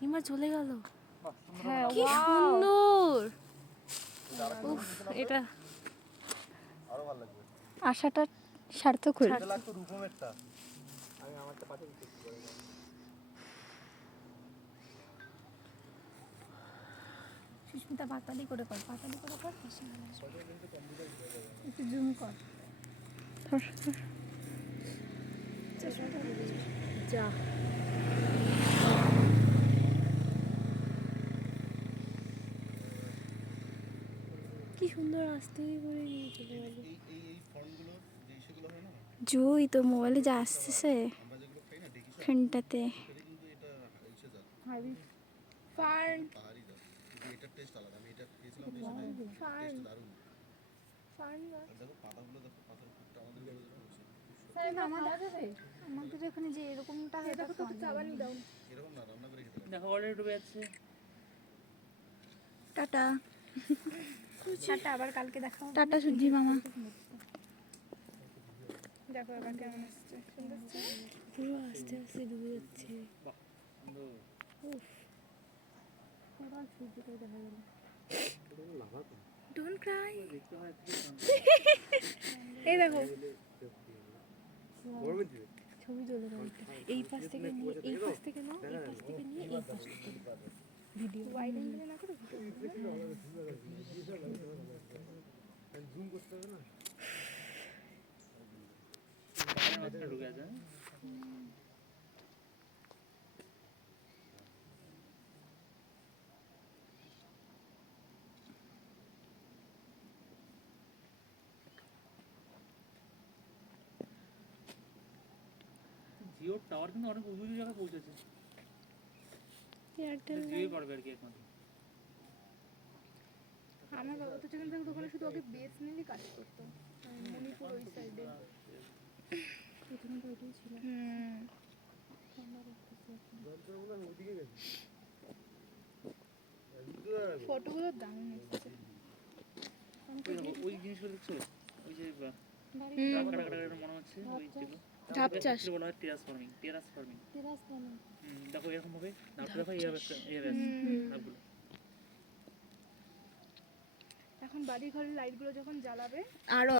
সীমা চলে গেল। হ্যাঁ, কি সুন্দর। উফ, এটা আরো ভালো লাগবে। আশাটা সার্থক হল। এটা লাগতো রূপমেরটা। আমি আমারটা পাশে দিতে পারি না। সুস্মিতা পাতালি করে কর, একটু জুম কর। যা কি সুন্দর আস্তে করে নিয়ে চলে গেল। এই ফর্মগুলো যে ইস্যুগুলো হয় না, জুই তো মোবাইলে যা আসতেছে আমরা যেগুলো খাই না ডেকি ফ্রেন্ডটাতে সেটা কিন্তু এটা ইসে জাত ফার্ন পাহাড়ি জাত, কিন্তু এটার টেস্ট আলাদা। আমি এটা খেয়েছিলাম তো সেটাই টেস্ট দারুণ। আর দেখো পাতাগুলো, দেখো পাতার উপরটা আমাদের উপরে যেরকম হচ্ছে আমাদের এখানে যে এরকমটা হয় এটা তো চাবানি দাও। এরকম না, রান্না করে খেতে লাগে। দেখো অলরেডি ডুবে যাচ্ছে। টাটা টাটা, আবার কালকে দেখা হবে। টাটা সুজি মামা। দেখো এবার কেমন আসছে, সুন্দর আসছে। পুরো আস্তে আস্তে ডুবে যাচ্ছে। বাহ সুন্দর। উফ, পুরো সূর্যটাই দেখা গেল। Don't Cry. দেখতে হয় কি এই দেখো ছবি তুলে দাও একটা। এই পাশ থেকে নিয়ে, এই পাশ থেকে নাও, এই পাশ থেকে নিয়ে, এই পাশ থেকে ভিডিও ওয়াইড অ্যাঙ্গেলে না করে জুম করতে হবে না। মাঝখানে ঢুকে আছে। জিওর টাওয়ার কিন্তু অনেক উঁচু উঁচু জায়গায় পৌঁছেছে। এয়ারটেল জিওই পারবে আর কি একমাত্র। আমার বাবা তো যেখানে থাকতো ওখানে শুধু আগে বিএসএনএলই কাজ করতো, মণিপুর ওই সাইডে। প্রথমে তো ওইটাই ছিল। ফটোগুলো দারুণ এসেছে। ওই দেখো, ওই জিনিসগুলো দেখছো, ওই যে কাটা কাটা কাটা মনে হচ্ছে ওই যেগুলো ধাপ চাষ actually বলা হয় টেরাস ফার্মিং। তেরাস মানে দেখো এরকম ভাবে ধাপটা দেখো এইভাবে এইভাবে আসছে ধাপগুলো। এখন বাড়ি ঘরের লাইটগুলো যখন জ্বালাবে আরো